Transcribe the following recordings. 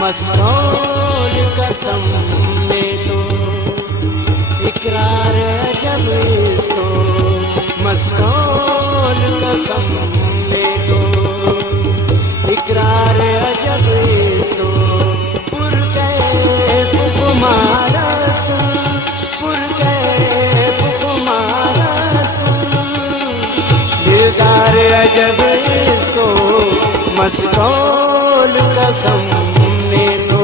मस्कौल कसम में तो इकरार जब इसको, मस्कौल कसम में तो इकरार जब इसको, पुरकैफ तुम्हारा सुन, पुरकैफ तुम्हारा सुन, दिलदार जब इसको, मस्कौल कसम में तो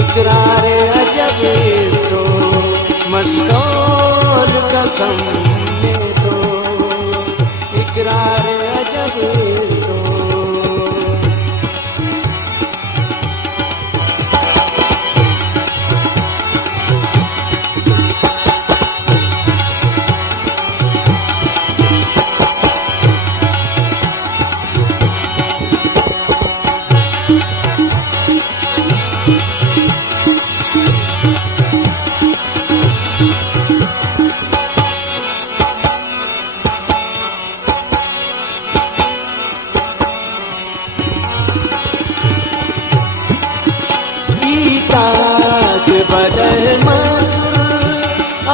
इकरार अजब इसको, मस्कौल कसम में तो इकरार अजब इसको। ताज बदल मसूर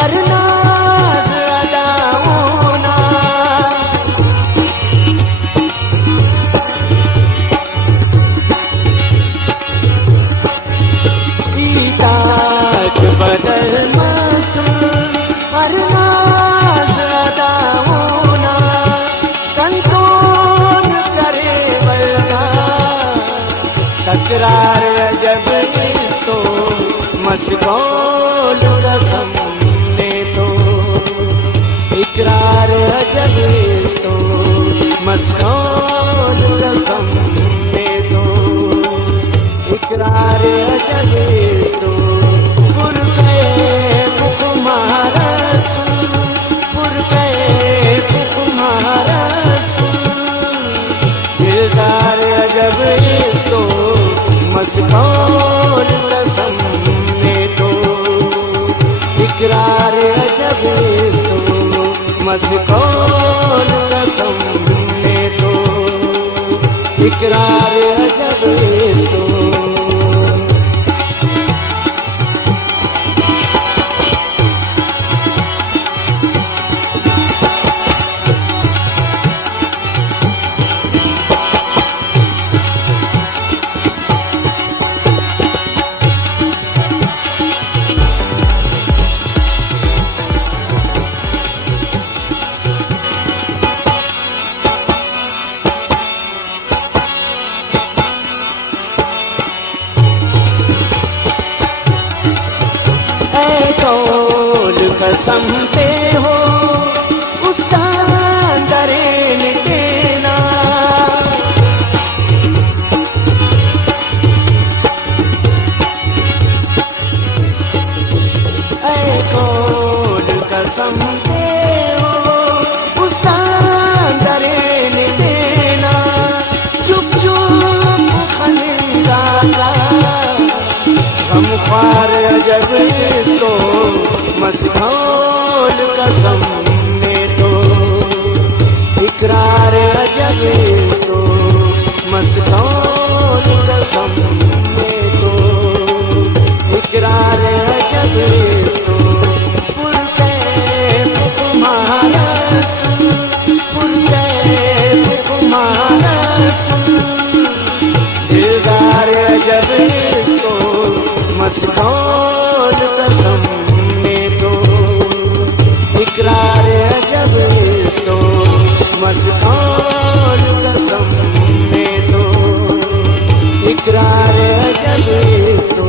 अरनाज अदाओना, ताज बदल मसूर अरनाज अदाओना, कंतोन करे बलगा तकरार जब मस्कौल कसम में तो इकरार अजब इसको, मस्कौल कसम में तो इकरार अजब इसको, पुरकैफ तुम्हारा सुन, पुरकैफ तुम्हारा सुन, दिलदार अजब इसको, मस्कौल कसम इकरार अजब इसको, मस्कौल कसम में तो इकरार अजब इसको। कसम पे हो उस्ताद दरेन देना, ऐ कौन कसम पे हो उस्ताद दरेन देना, चुप चुप खनिंदा का गमख्वार अजब इसको, मस्कौल कसम में तो इकरार अजब इसको, मस्कौल कसम में तो इकरार अजब इसको, पुरकैफ तुम्हारा सुन, पुरकैफ तुम्हारा सुन, दिलदार अजब इसको, मस्कौल कसम इकरार अजब इसको, मस्कौल कसम में तो इकरार अजब इसको।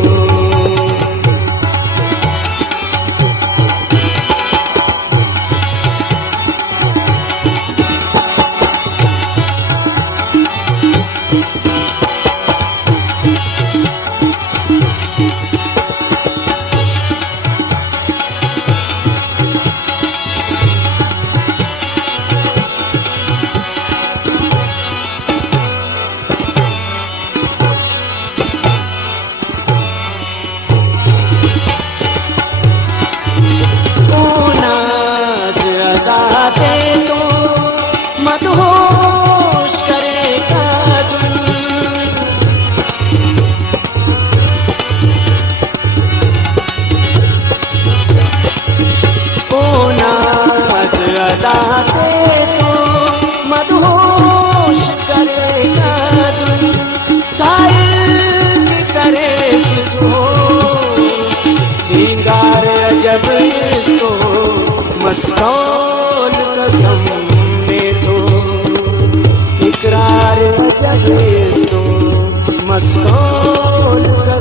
मस्कोल कर